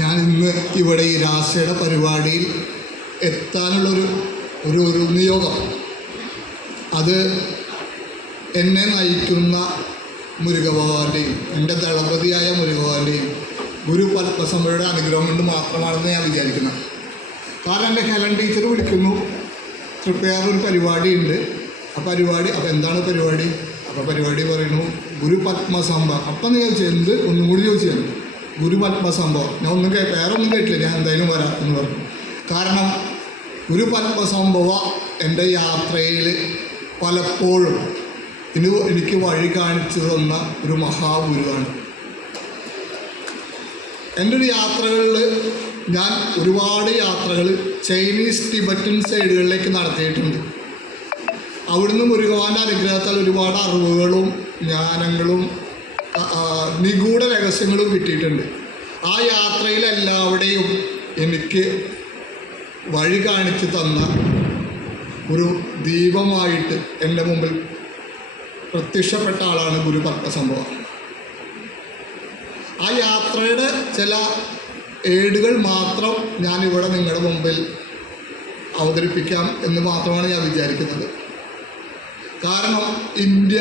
ഞാൻ ഇന്ന് ഇവിടെ ഈ രാസയുടെ പരിപാടിയിൽ എത്താനുള്ളൊരു ഒരു നിയോഗം, അത് എന്നെ നയിക്കുന്ന മുരുകഭഗവാന്റെയും എൻ്റെ ദളപതിയായ മുരുകഭഗവാന്റെയും ഗുരു പത്മസംഭവയുടെ അനുഗ്രഹം കൊണ്ട് മാത്രമാണെന്ന് ഞാൻ വിചാരിക്കുന്നത്. കാരണം എൻ്റെ ഹെലൻ ടീച്ചർ വിളിക്കുന്നു, തൃപ്പയാറൊരു പരിപാടിയുണ്ട്. അപ്പോൾ എന്താണ് പരിപാടി? അപ്പോൾ പരിപാടി പറയുന്നു ഗുരു പത്മസംഭവം. അപ്പം നീ ചോദിച്ചു എന്ത്? ഒന്നും കൂടി ചോദിച്ചു. ഗുരു പത്മസംഭവം. ഞാൻ വേറെ ഒന്നും കേട്ടില്ല, ഞാൻ എന്തായാലും വരാം എന്ന് പറഞ്ഞു. കാരണം ഗുരു പത്മസംഭവ എൻ്റെ യാത്രയിൽ പലപ്പോഴും എനിക്ക് വഴി കാണിച്ചു തന്ന ഒരു മഹാഗുരുവാണ്. എൻ്റെ ഒരു യാത്രകളിൽ ഞാൻ ഒരുപാട് യാത്രകൾ ചൈനീസ് ടിബറ്റൻ സൈഡുകളിലേക്ക് നടത്തിയിട്ടുണ്ട്. അവിടുന്ന് മുരുകവാൻ്റെ അനുഗ്രഹത്താൽ ഒരുപാട് അറിവുകളും ജ്ഞാനങ്ങളും നിഗൂഢ രഹസ്യങ്ങളും കിട്ടിയിട്ടുണ്ട്. ആ യാത്രയിലെല്ലാവരുടെയും എനിക്ക് വഴി കാണിച്ചു തന്ന ഒരു ദീപമായിട്ട് എൻ്റെ മുമ്പിൽ പ്രത്യക്ഷപ്പെട്ട ആളാണ് ഗുരു പത്മസംഭവം. ആ യാത്രയുടെ ചില ഏടുകൾ മാത്രം ഞാനിവിടെ നിങ്ങളുടെ മുമ്പിൽ അവതരിപ്പിക്കാം എന്ന് മാത്രമാണ് ഞാൻ വിചാരിക്കുന്നത്. കാരണം ഇന്ത്യ,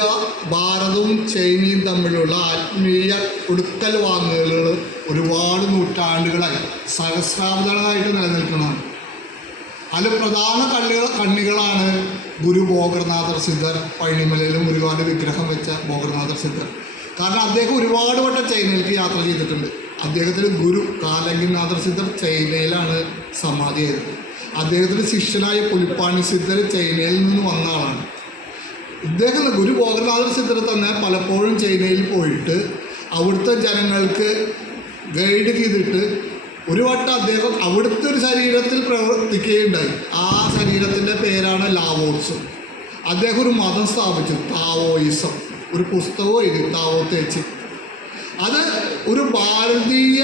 ഭാരതവും ചൈനയും തമ്മിലുള്ള ആത്മീയ കൊടുക്കൽ വാങ്ങലുകൾ ഒരുപാട് നൂറ്റാണ്ടുകളായി സഹസ്രാബ്ദങ്ങളായിട്ട് നിലനിൽക്കുന്നതാണ്. അതിൽ പ്രധാന കണ്ണികളാണ് ഗുരു ഭോഗർനാഥർ സിദ്ധർ, പഴനിമലയിലും മുരുകന്റെ വിഗ്രഹം വെച്ച ഭോഗർനാഥർ സിദ്ധർ. കാരണം അദ്ദേഹം ഒരുപാട് വട്ടം ചൈനയിലേക്ക് യാത്ര ചെയ്തിട്ടുണ്ട്. അദ്ദേഹത്തിന് ഗുരു കാലങ്കിനാഥർ സിദ്ധർ ചൈനയിലാണ് സമാധിയായത്. അദ്ദേഹത്തിൻ്റെ ശിഷ്യനായ പുലിപ്പാണി സിദ്ധർ ചൈനയിൽ നിന്ന് വന്ന ആളാണ്. ഇദ്ദേഹം ഗുരു ഭോഗനാഥർ സിദ്ധർ തന്നെ പലപ്പോഴും ചൈനയിൽ പോയിട്ട് അവിടുത്തെ ജനങ്ങൾക്ക് ഗൈഡ് ചെയ്തിട്ട് ഒരു വട്ടം അദ്ദേഹം അവിടുത്തെ ഒരു ശരീരത്തിൽ പ്രവർത്തിക്കുകയുണ്ടായി. ആ ശരീരത്തിൻ്റെ പേരാണ് ലാവോട്സ്. അദ്ദേഹം ഒരു മതം സ്ഥാപിച്ചു, താവോയിസം. ഒരു പുസ്തകവും എഴുതി, താവോ തേച്ച്. അത് ഒരു ഭാരതീയ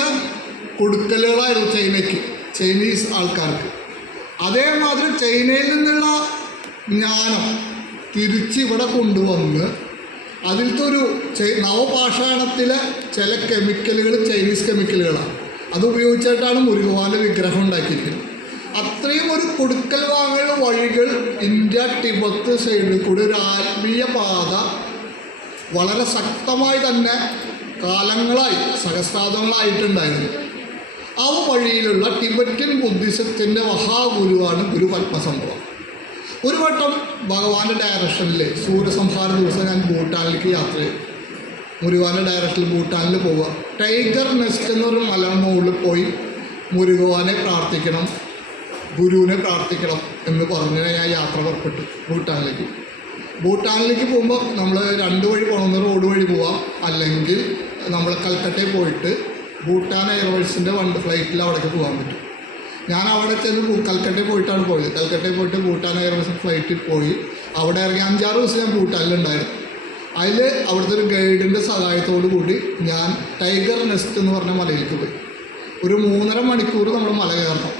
കൊടുക്കലുകളായിരുന്നു ചൈനീസ് ആൾക്കാർക്ക്. അതേമാതിരി ചൈനയിൽ നിന്നുള്ള ജ്ഞാനം തിരിച്ച് ഇവിടെ കൊണ്ടുവന്ന് അതിലത്തെ ഒരു നവപാഷാണത്തിലെ ചില കെമിക്കലുകൾ ചൈനീസ് കെമിക്കലുകളാണ്. അതുപയോഗിച്ചിട്ടാണ് മുരുകവാൻ്റെ വിഗ്രഹം ഉണ്ടാക്കിയിരിക്കുന്നത്. അത്രയും ഒരു കൊടുക്കൽ വാങ്ങൽ വഴികൾ ഇന്ത്യ ടിബത്ത് സൈഡിൽ കൂടി ഒരു ആത്മീയ പാത വളരെ ശക്തമായി തന്നെ കാലങ്ങളായി സഹസ്രാബ്ദങ്ങളായിട്ടുണ്ടായിരുന്നു. ആ വഴിയിലുള്ള ടിബറ്റൻ ബുദ്ധിസത്തിൻ്റെ മഹാഗുരുവാണ് ഗുരു പത്മസംഭവം. ഒരു വട്ടം ഭഗവാന്റെ ഡയറക്ഷനിൽ സൂര്യസംഹാര ദിവസം ഞാൻ ഭൂട്ടാനിലേക്ക് യാത്ര ചെയ്തു. മുരുകവാൻ്റെ ഡയറക്ഷനിൽ ഭൂട്ടാനിൽ പോവുക. ടൈഗർ നെസ്റ്റ് എന്നൊരു മലയുടെ മുകളിൽ പോയി മുരുകവാനെ പ്രാർത്ഥിക്കണം, ഗുരുവിനെ പ്രാർത്ഥിക്കണം എന്ന് പറഞ്ഞ് ഞാൻ യാത്ര പുറപ്പെട്ടു ഭൂട്ടാനിലേക്ക്. ഭൂട്ടാനിലേക്ക് പോകുമ്പോൾ നമ്മൾ രണ്ട് വഴി പോകണമെന്ന്, റോഡ് വഴി പോവാം, അല്ലെങ്കിൽ നമ്മൾ കൽക്കട്ടയിൽ പോയിട്ട് ഭൂട്ടാൻ എയർവേസിൻ്റെ ഫ്ലൈറ്റിൽ അവിടേക്ക് പോകാൻ പറ്റും. ഞാൻ അവിടെ ചെന്ന് കൽക്കട്ടയിൽ പോയിട്ടാണ് പോയത്. കൽക്കട്ടയിൽ പോയിട്ട് ഭൂട്ടാൻ എയർവേസ് ഫ്ലൈറ്റിൽ പോയി അവിടെ ഇറങ്ങി 5-6 ദിവസം ഞാൻ ഭൂട്ടാനിലുണ്ടായിരുന്നു. അതിൽ അവിടുത്തെ ഒരു ഗൈഡിൻ്റെ സഹായത്തോടു കൂടി ഞാൻ ടൈഗർ നെസ്റ്റ് എന്ന് പറഞ്ഞ മലയിലേക്ക് പോയി. ഒരു 3.5 മണിക്കൂർ നമ്മൾ മല കയറണം.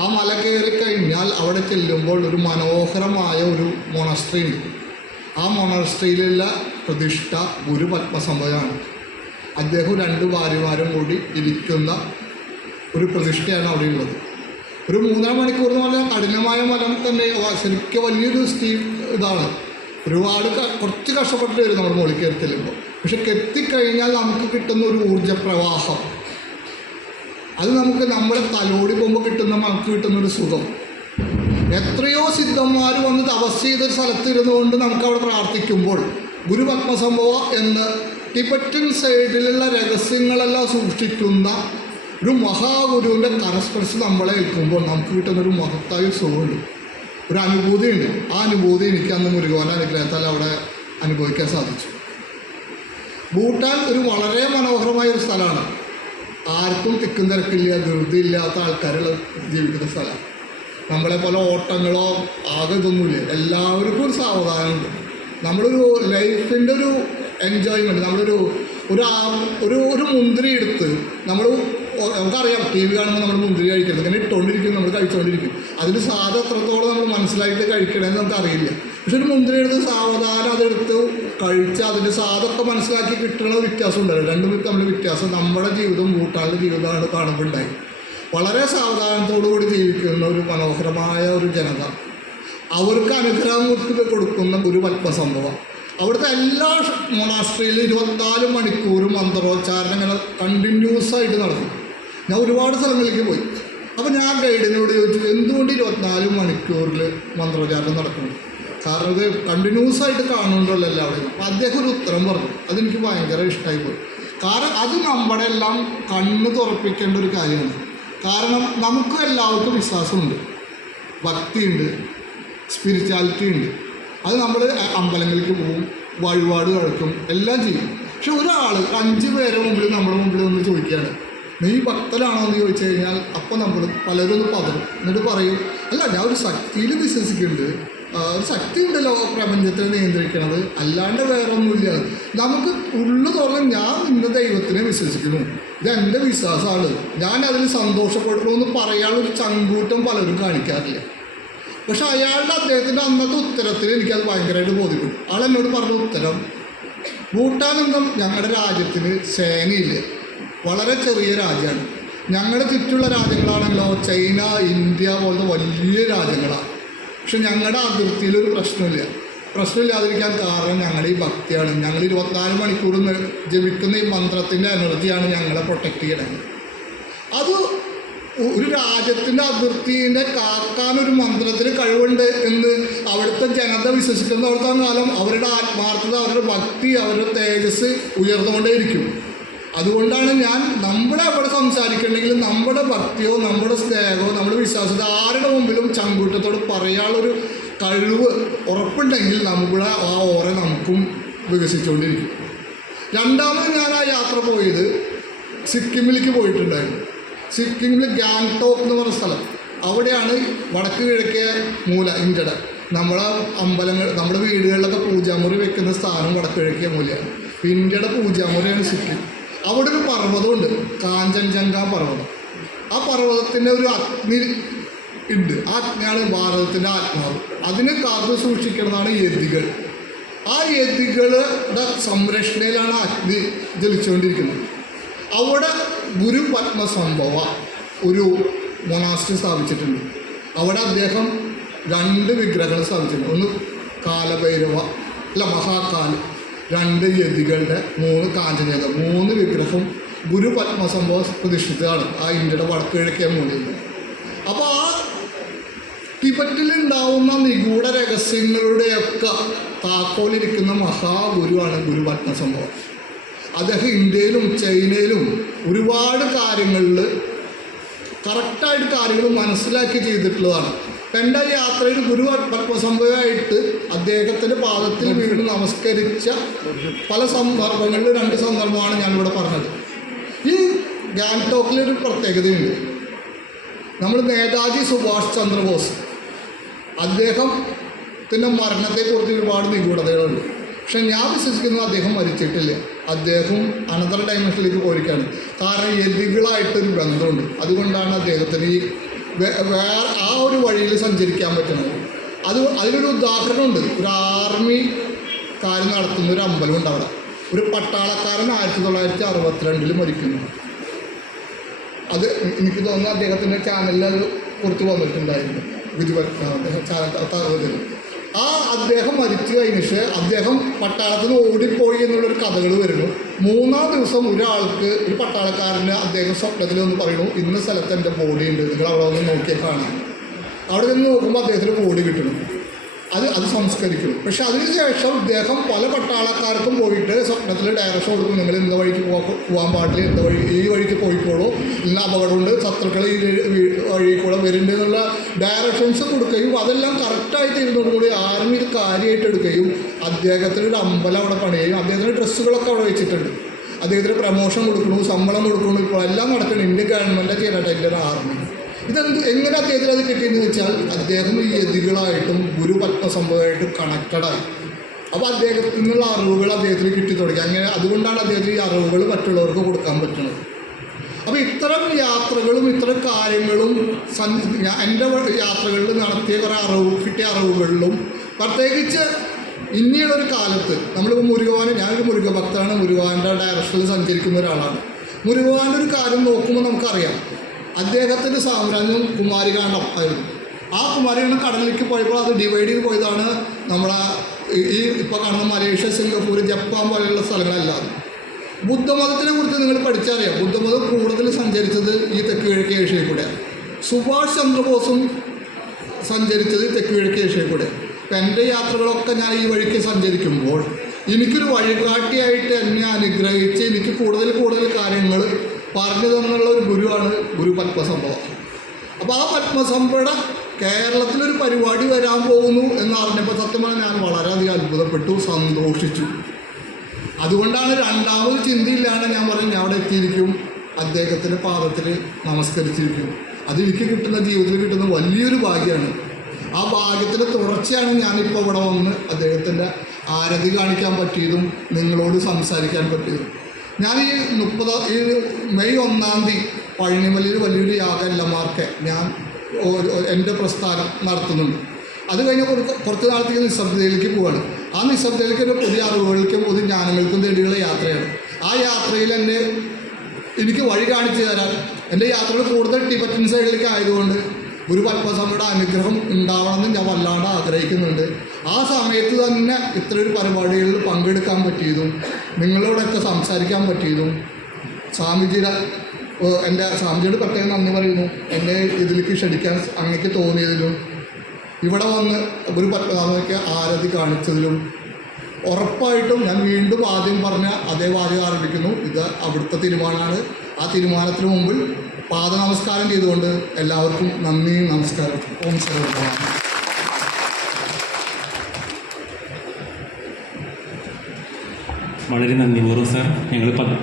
ആ മല കയറി കഴിഞ്ഞാൽ അവിടെ ചെല്ലുമ്പോൾ ഒരു മനോഹരമായ ഒരു മൊണസ്ട്രി ഉണ്ട്. ആ മൊണസ്ട്രിയിലുള്ള പ്രതിഷ്ഠ ഗുരു പത്മസംഭവമാണ്. അദ്ദേഹം 2 ഭാര്യമാരും കൂടി ഇരിക്കുന്ന ഒരു പ്രതിഷ്ഠയാണ് അവിടെ ഉള്ളത്. ഒരു 3.5 മണിക്കൂർ എന്ന് പറഞ്ഞാൽ കഠിനമായ മലം തന്നെ, ശരിക്കും വലിയൊരു ഇതാണ്. ഒരുപാട് കുറച്ച് കഷ്ടപ്പെട്ട് വരും നമ്മൾ മുകളിൽ കയറി ചെല്ലുമ്പോൾ. പക്ഷെ എത്തിക്കഴിഞ്ഞാൽ നമുക്ക് കിട്ടുന്ന ഒരു ഊർജ്ജപ്രവാഹം, അത് നമ്മുടെ തലോടി പോകുമ്പോൾ നമുക്ക് കിട്ടുന്നൊരു സുഖം. എത്രയോ സിദ്ധന്മാർ വന്ന് തപസ് ചെയ്തൊരു സ്ഥലത്തിരുന്നുകൊണ്ട് നമുക്കവിടെ പ്രാർത്ഥിക്കുമ്പോൾ ഗുരു പത്മസംഭവ എന്ന് ടിബറ്റൻ സൈഡിലുള്ള രഹസ്യങ്ങളെല്ലാം സൂക്ഷിക്കുന്ന ഒരു മഹാഗുരുവിൻ്റെ കരസ്പർശം നമ്മളെ ഏൽക്കുമ്പോൾ നമുക്ക് കിട്ടുന്നൊരു മഹത്തായ സുഖമുണ്ട്, ഒരു അനുഭൂതിയുണ്ട്. ആ അനുഭൂതി എനിക്ക് അന്ന് മുരുകവാൻ്റെ അനുഗ്രഹത്താൽ അവിടെ അനുഭവിക്കാൻ സാധിച്ചു. ഭൂട്ടാൻ ഒരു വളരെ മനോഹരമായ ഒരു സ്ഥലമാണ്. ആർക്കും തിക്കും തിരക്കില്ല, ധൃതിയില്ലാത്ത ആൾക്കാരുള്ള ജീവിക്കുന്ന സ്ഥലമാണ്. നമ്മളെ പോലെ ഓട്ടങ്ങളോ ആകെ ഇതൊന്നുമില്ല. എല്ലാവർക്കും ഒരു സാവധാനമുണ്ട്. നമ്മളൊരു ലൈഫിൻ്റെ ഒരു എൻജോയ്മെൻറ്റ്, നമ്മളൊരു ഒരു മുന്തിരി എടുത്ത് നമുക്കറിയാം, ടി വി കാണുമ്പോൾ നമ്മൾ മുന്തിരി കഴിക്കുന്നത് ഇങ്ങനെ ഇട്ടുകൊണ്ടിരിക്കും, നമ്മൾ കഴിച്ചുകൊണ്ടിരിക്കും. അതിന് സാധ എത്രത്തോളം നമ്മൾ മനസ്സിലായിട്ട് കഴിക്കണമെന്ന് നമുക്കറിയില്ല. പക്ഷെ ഒരു മുന്തിരി എടുത്ത് സാവധാനം അതെടുത്ത് കഴിച്ച് അതിൻ്റെ സ്വാദൊക്കെ മനസ്സിലാക്കി കിട്ടുന്ന വ്യത്യാസം ഉണ്ടല്ലോ. രണ്ടും തമ്മിൽ വ്യത്യാസം നമ്മുടെ ജീവിതവും ഭൂട്ടാനിലെ ജീവിതമാണ് കാണുമ്പോൾ ഉണ്ടായി. വളരെ സാവധാനത്തോടു കൂടി ജീവിക്കുന്ന ഒരു മനോഹരമായ ഒരു ജനത, അവർക്ക് അനുഗ്രഹം കൊടുക്കുന്ന ഗുരു പത്മസംഭവം. അവിടുത്തെ എല്ലാ മൊണാസ്ട്രിയിലും 24 മണിക്കൂറും മന്ത്രോച്ചാരണം ഇങ്ങനെ കണ്ടിന്യൂസ് ആയിട്ട് നടക്കും. ഞാൻ ഒരുപാട് സ്ഥലങ്ങളിലേക്ക് പോയി. അപ്പോൾ ഞാൻ ഗൈഡിനോട് ചോദിച്ചു, എന്തുകൊണ്ട് 24 മണിക്കൂറിൽ മന്ത്രോച്ചാരണം നടക്കുന്നു? കാരണം ഇത് കണ്ടിന്യൂസ് ആയിട്ട് കാണുന്നുണ്ടല്ലോ എല്ലാവരും. അപ്പോൾ അദ്ദേഹം ഒരു ഉത്തരം പറഞ്ഞു. അതെനിക്ക് ഭയങ്കര ഇഷ്ടമായി പോയി. കാരണം അത് നമ്മുടെ എല്ലാം കണ്ണ് തുറപ്പിക്കേണ്ട ഒരു കാര്യമാണ്. കാരണം നമുക്ക് എല്ലാവർക്കും വിശ്വാസമുണ്ട്, ഭക്തിയുണ്ട്, സ്പിരിച്വാലിറ്റി ഉണ്ട്. അത് നമ്മൾ അമ്പലങ്ങളിലേക്ക് പോകും, വഴിപാട് കഴിക്കും, എല്ലാം ചെയ്യും. പക്ഷെ ഒരാൾ 5 പേരെ മുമ്പിൽ നമ്മുടെ മുമ്പിൽ ഒന്ന് ചോദിക്കുകയാണ്, നീ ഭക്തനാണോ എന്ന് ചോദിച്ചു കഴിഞ്ഞാൽ അപ്പം നമ്മൾ പലരും ഒന്ന് പതറും. എന്നിട്ട് പറയും, അല്ല ഞാൻ ഒരു ശക്തിയിൽ വിശ്വസിക്കുന്നുണ്ട്, ഒരു ശക്തി ഉണ്ടല്ലോ പ്രപഞ്ചത്തെ നിയന്ത്രിക്കണത്, അല്ലാണ്ട് വേറെ ഒന്നുമില്ല. നമുക്ക് ഉള്ളു തുറന്ന് ഞാൻ ഇന്ന ദൈവത്തിനെ വിശ്വസിക്കുന്നു, ഇതെൻ്റെ വിശ്വാസമാണ്, ഞാൻ അതിൽ സന്തോഷപ്പെടണമെന്ന് പറയാനുള്ളൊരു ചങ്കൂറ്റം പലരും കാണിക്കാറില്ല. പക്ഷെ അദ്ദേഹത്തിൻ്റെ അന്നത്തെ ഉത്തരത്തിൽ എനിക്കത് ഭയങ്കരമായിട്ട് ബോധ്യപ്പെട്ടു. ആളെന്നോട് പറഞ്ഞ ഉത്തരം, ഭൂട്ടാനൊന്നും ഞങ്ങളുടെ രാജ്യത്തിന് സേനയില്ല, വളരെ ചെറിയ രാജ്യമാണ്. ഞങ്ങളുടെ ചുറ്റുള്ള രാജ്യങ്ങളാണല്ലോ ചൈന, ഇന്ത്യ പോലത്തെ വലിയ രാജ്യങ്ങളാണ്. പക്ഷെ ഞങ്ങളുടെ അതിർത്തിയിലൊരു പ്രശ്നമില്ലാതിരിക്കാൻ കാരണം ഞങ്ങളുടെ ഈ ഭക്തിയാണ്. ഞങ്ങൾ 24 മണിക്കൂർ ജപിക്കുന്ന ഈ മന്ത്രത്തിൻ്റെ എനർജിയാണ് ഞങ്ങളെ പ്രൊട്ടക്റ്റ് ചെയ്യണത്. അത് ഒരു രാജ്യത്തിൻ്റെ അതിർത്തിനെ കാക്കാനൊരു മന്ത്രത്തിന് കഴിവുണ്ട് എന്ന് അവിടുത്തെ ജനത വിശ്വസിക്കുന്നിടത്തോളം കാലം അവരുടെ ആത്മാർത്ഥത, അവരുടെ ഭക്തി, അവരുടെ തേജസ് ഉയർന്നുകൊണ്ടേയിരിക്കും. അതുകൊണ്ടാണ് നമ്മളെ അവിടെ സംസാരിക്കണമെങ്കിൽ നമ്മുടെ ഭക്തിയോ നമ്മുടെ സ്നേഹമോ നമ്മുടെ വിശ്വാസത്തെ ആരുടെ മുമ്പിലും ചങ്കൂറ്റത്തോട് പറയാനുള്ളൊരു കഴിവ് ഉറപ്പുണ്ടെങ്കിൽ നമ്മുടെ ആ ഓറ നമുക്കും വികസിച്ചുകൊണ്ടിരിക്കും. രണ്ടാമത് ഞാൻ ആ യാത്ര പോയത് സിക്കിമിലേക്ക് പോയിട്ടുണ്ടായിരുന്നു. സിക്കിമിൽ ഗാങ്ടോക്ക് എന്ന് പറഞ്ഞ സ്ഥലം, അവിടെയാണ് വടക്ക് കിഴക്കേ മൂല ഇന്ത്യയുടെ. നമ്മളെ അമ്പലങ്ങൾ, നമ്മുടെ വീടുകളിലൊക്കെ പൂജാമുറി വെക്കുന്ന സ്ഥാനം വടക്ക് കിഴക്കേ മൂലയാണ്. ഇന്ത്യയുടെ പൂജാമുറിയാണ് സിക്കിം. അവിടെ ഒരു പർവ്വതമുണ്ട്, കാഞ്ചൻജംഗ പർവ്വതം. ആ പർവ്വതത്തിൻ്റെ ഒരു അഗ്നി ഉണ്ട്. ആ അഗ്നിയാണ് ഭാരതത്തിൻ്റെ ആത്മാവ്. അതിനെ കാത്തു സൂക്ഷിക്കുന്നതാണ് യതികൾ. ആ യതികളുടെ സംരക്ഷണയിലാണ് അഗ്നി ജലിച്ചുകൊണ്ടിരിക്കുന്നത്. അവിടെ ഗുരു പത്മസംഭവ ഒരു മൊണാസ്ട്രി സ്ഥാപിച്ചിട്ടുണ്ട്. അവിടെ അദ്ദേഹം 2 വിഗ്രഹങ്ങൾ സ്ഥാപിച്ചിട്ടുണ്ട്. ഒന്ന് കാലഭൈരവ, മഹാകാൽ, 2 യതികളുടെ, 3 കാഞ്ചനജംഗ, 3 വിഗ്രഹം ഗുരു പത്മസംഭവ പ്രതിഷ്ഠിതമാണ് ആ ഇന്ത്യയുടെ വടക്ക് കിഴക്കേ മൂലയിൽ. അപ്പോൾ ആ ടിബറ്റിലുണ്ടാവുന്ന നിഗൂഢ രഹസ്യങ്ങളുടെയൊക്കെ താക്കോലിരിക്കുന്ന മഹാഗുരുവാണ് ഗുരു പത്മസംഭവം. അദ്ദേഹം ഇന്ത്യയിലും ചൈനയിലും ഒരുപാട് കാര്യങ്ങളിൽ കറക്റ്റായിട്ട് കാര്യങ്ങൾ മനസ്സിലാക്കി ചെയ്തിട്ടുള്ളതാണ്. എൻ്റെ യാത്രയിൽ ഗുരു പത്മസംഭവമായിട്ട് അദ്ദേഹത്തിൻ്റെ പാദത്തിൽ വീണ്ടും നമസ്കരിച്ച പല സന്ദർഭങ്ങളിൽ 2 സന്ദർഭമാണ് ഞാനിവിടെ പറഞ്ഞത്. ഈ ഗാങ്ടോക്കിലൊരു പ്രത്യേകതയുണ്ട്. നമ്മൾ നേതാജി സുഭാഷ് ചന്ദ്രബോസ്, അദ്ദേഹത്തിൻ്റെ മരണത്തെക്കുറിച്ച് ഒരുപാട് നിഗൂഢതകളുണ്ട്. പക്ഷെ ഞാൻ വിശ്വസിക്കുന്നത് അദ്ദേഹം മരിച്ചിട്ടില്ല. അദ്ദേഹം അനന്തര ഡൈമെൻഷനിലേക്ക് പോയിരിക്കുകയാണ്. കാരണം യതികളായിട്ടൊരു ബന്ധമുണ്ട്. അതുകൊണ്ടാണ് അദ്ദേഹത്തിന് ഈ വേറെ ആ ഒരു വഴിയിൽ സഞ്ചരിക്കാൻ പറ്റുന്നത്. അതിനൊരു ഉദാഹരണമുണ്ട്. ഒരു ആർമിക്കാർ നടത്തുന്ന ഒരു അമ്പലമുണ്ട് അവിടെ. ഒരു പട്ടാളക്കാരൻ 1962 മരിക്കുന്നു. അത് എനിക്ക് തോന്നുന്നു അദ്ദേഹത്തിൻ്റെ ചാനലിൽ അത് പുറത്ത് വന്നിട്ടുണ്ടായിരുന്നു. ചാനൽ അദ്ദേഹം മരിച്ചു കഴിഞ്ഞിട്ട് അദ്ദേഹം പട്ടാളത്തിൽ നിന്ന് ഓടിപ്പോയി എന്നുള്ളൊരു കഥകൾ വരുന്നു. 3-ാം ദിവസം ഒരു പട്ടാളക്കാരന് അദ്ദേഹം സ്വപ്നത്തിൽ ഒന്ന് പറയുന്നു, ഇന്ന സ്ഥലത്ത് എൻ്റെ ബോഡി ഉണ്ട്, നിങ്ങൾ അവിടെ ഒന്ന് നോക്കിയാൽ കാണാം. അവിടെ നിന്ന് നോക്കുമ്പോൾ അദ്ദേഹത്തിന് ബോഡി കിട്ടണം, അത് സംസ്കരിക്കണം. പക്ഷെ അതിനുശേഷം ഇദ്ദേഹം പല പട്ടാളക്കാർക്കും പോയിട്ട് സ്വപ്നത്തിൽ ഡയറക്ഷൻ കൊടുക്കും, നിങ്ങൾ ഇന്ന വഴിക്ക് പോകാൻ പാടില്ല, ഈ വഴിക്ക് പോയിക്കോളൂ, ഇന്ന അപകടമുണ്ട്, ശത്രുക്കൾ ഈ വഴി കൂടെ വരുന്നുണ്ട് എന്നുള്ള ഡയറക്ഷൻസ് കൊടുക്കുകയും അതെല്ലാം കറക്റ്റായിട്ട് ഇരുന്നതോടുകൂടി ആർമി ഇത് കാര്യമായിട്ട് എടുക്കുകയും അദ്ദേഹത്തിന് ഒരു അമ്പലം അവിടെ പണിയുകയും അദ്ദേഹത്തിന് ഡ്രസ്സുകളൊക്കെ അവിടെ വെച്ചിട്ടുണ്ട്. അദ്ദേഹത്തിന് പ്രമോഷൻ കൊടുക്കണു, ശമ്പളം കൊടുക്കണു, ഇപ്പോൾ എല്ലാം നടക്കണം. ഇന്ത്യൻ ഗവൺമെൻറ് ചെയ്യട്ടെ, ഇന്ത്യൻ ആർമി. എങ്ങനെ അദ്ദേഹത്തിന് അത് കിട്ടിയെന്ന് വെച്ചാൽ അദ്ദേഹം ഈ യതികളായിട്ടും ഗുരു പത്മസംഭവമായിട്ടും കണക്റ്റഡായി. അപ്പോൾ അദ്ദേഹത്തിൽ നിന്നുള്ള അറിവുകൾ അദ്ദേഹത്തിന് കിട്ടി തുടങ്ങി. അങ്ങനെ അതുകൊണ്ടാണ് അദ്ദേഹത്തിന് ഈ അറിവുകൾ മറ്റുള്ളവർക്ക് കൊടുക്കാൻ പറ്റുന്നത്. അപ്പോൾ ഇത്തരം യാത്രകളും ഇത്തരം കാര്യങ്ങളും എൻ്റെ യാത്രകളിൽ നടത്തിയ കുറേ കിട്ടിയ അറിവുകളിലും പ്രത്യേകിച്ച് ഇനിയുള്ളൊരു കാലത്ത് നമ്മളിപ്പോൾ മുരുകവാന്, ഞാനൊരു മുരുക ഭക്തനാണ്, മുരുകവാൻ്റെ ഡയറക്ഷനിൽ സഞ്ചരിക്കുന്ന ഒരാളാണ്. മുരുകവാൻ്റെ ഒരു കാര്യം നോക്കുമ്പോൾ നമുക്കറിയാം, അദ്ദേഹത്തിൻ്റെ സാമ്രാജ്യം കുമാരികാണ്ഡം ആയിരുന്നു. ആ കുമാരികാണ്ഡം കടലിലേക്ക് പോയപ്പോൾ അത് ഡിവൈഡ് ചെയ്ത് പോയതാണ് നമ്മളെ ഈ ഇപ്പോൾ കാണുന്ന മലേഷ്യ, സിംഗപ്പൂർ, ജപ്പാൻ പോലെയുള്ള സ്ഥലങ്ങളെല്ലാം. ബുദ്ധമതത്തിനെ കുറിച്ച് നിങ്ങൾ പഠിച്ചറിയാം. ബുദ്ധമതം കൂടുതൽ സഞ്ചരിച്ചത് ഈ തെക്ക് കിഴക്കേ ഏഷ്യയിൽ കൂടെയാണ്. സുഭാഷ് ചന്ദ്രബോസും സഞ്ചരിച്ചത് തെക്ക് കിഴക്കേ ഏഷ്യയിൽ കൂടെ. ഇപ്പം എൻ്റെ യാത്രകളൊക്കെ ഞാൻ ഈ വഴിക്ക് സഞ്ചരിക്കുമ്പോൾ എനിക്കൊരു വഴികാട്ടിയായിട്ട് എന്നെ അനുഗ്രഹിച്ച് എനിക്ക് കൂടുതൽ കൂടുതൽ കാര്യങ്ങൾ പറഞ്ഞു തന്നുള്ള ഒരു ഗുരുവാണ് ഗുരു പത്മസംഭവ. അപ്പോൾ ആ പത്മസംഭവയുടെ കേരളത്തിലൊരു പരിപാടി വരാൻ പോകുന്നു എന്ന് അറിഞ്ഞപ്പോൾ സത്യമായി ഞാൻ വളരെയധികം അത്ഭുതപ്പെട്ടു, സന്തോഷിച്ചു. അതുകൊണ്ടാണ് രണ്ടാമത് ചിന്തയില്ലാണ്ട് ഞാൻ പറഞ്ഞു ഞാൻ അവിടെ എത്തിയിരിക്കും, അദ്ദേഹത്തിൻ്റെ പാദത്തിൽ നമസ്കരിച്ചിരിക്കും. അതെനിക്ക് കിട്ടുന്ന, ജീവിതത്തിൽ കിട്ടുന്ന വലിയൊരു ഭാഗ്യമാണ്. ആ ഭാഗ്യത്തിൻ്റെ തുടർച്ചയാണ് ഞാനിപ്പോൾ ഇവിടെ വന്ന് അദ്ദേഹത്തിൻ്റെ ആരതി കാണിക്കാൻ പറ്റിയതും നിങ്ങളോട് സംസാരിക്കാൻ പറ്റിയതും. ഞാൻ ഈ മെയ് 1 പഴനിമലയിൽ വലിയൊരു യാഗം എല്ലാമാർക്ക് ഞാൻ എൻ്റെ പ്രസ്ഥാനം നടത്തുന്നുണ്ട്. അത് കഴിഞ്ഞ് കുറച്ച് നാളത്തേക്ക് നിശബ്ദതയിലേക്ക് പോവുകയാണ്. ആ നിശബ്ദതയിലേക്ക് എൻ്റെ പുതിയ അറിവുകൾക്കും പുതിയ ജ്ഞാനങ്ങൾക്കും വേണ്ടിയുള്ള യാത്രയാണ്. ആ യാത്രയിൽ എനിക്ക് വഴി കാണിച്ചു തരാൻ എൻ്റെ യാത്രകൾ കൂടുതൽ ടിബറ്റൻ സൈഡിലേക്ക് ആയതുകൊണ്ട് ഗുരു പത്മസംഭവയുടെ അനുഗ്രഹം ഉണ്ടാവണമെന്ന് ഞാൻ വല്ലാണ്ട് ആഗ്രഹിക്കുന്നുണ്ട്. ആ സമയത്ത് തന്നെ ഇത്രയൊരു പരിപാടികളിൽ പങ്കെടുക്കാൻ പറ്റിയതും നിങ്ങളോടൊക്കെ സംസാരിക്കാൻ പറ്റിയതും സ്വാമിജിയോട് പ്രത്യേകം നന്ദി പറയുന്നു. എന്നെ ഇതിലേക്ക് ക്ഷണിക്കാൻ അങ്ങേക്ക് തോന്നിയതിലും ഇവിടെ വന്ന് ഗുരു പത്മനാഭയ്ക്ക് ആരതി കാണിച്ചതിലും ഉറപ്പായിട്ടും ഞാൻ വീണ്ടും ആദ്യം പറഞ്ഞ അതേ വാചകം ആരംഭിക്കുന്നു. ഇത് അവിടുത്തെ തീരുമാനമാണ്. ആ തീരുമാനത്തിന് മുമ്പിൽ പാദനമസ്കാരം ചെയ്തുകൊണ്ട് എല്ലാവർക്കും നന്ദി, നമസ്കാരം. ഓം സർവ. വളരെ നന്ദി പൂർവ്വം സാർ. ഞങ്ങൾ 10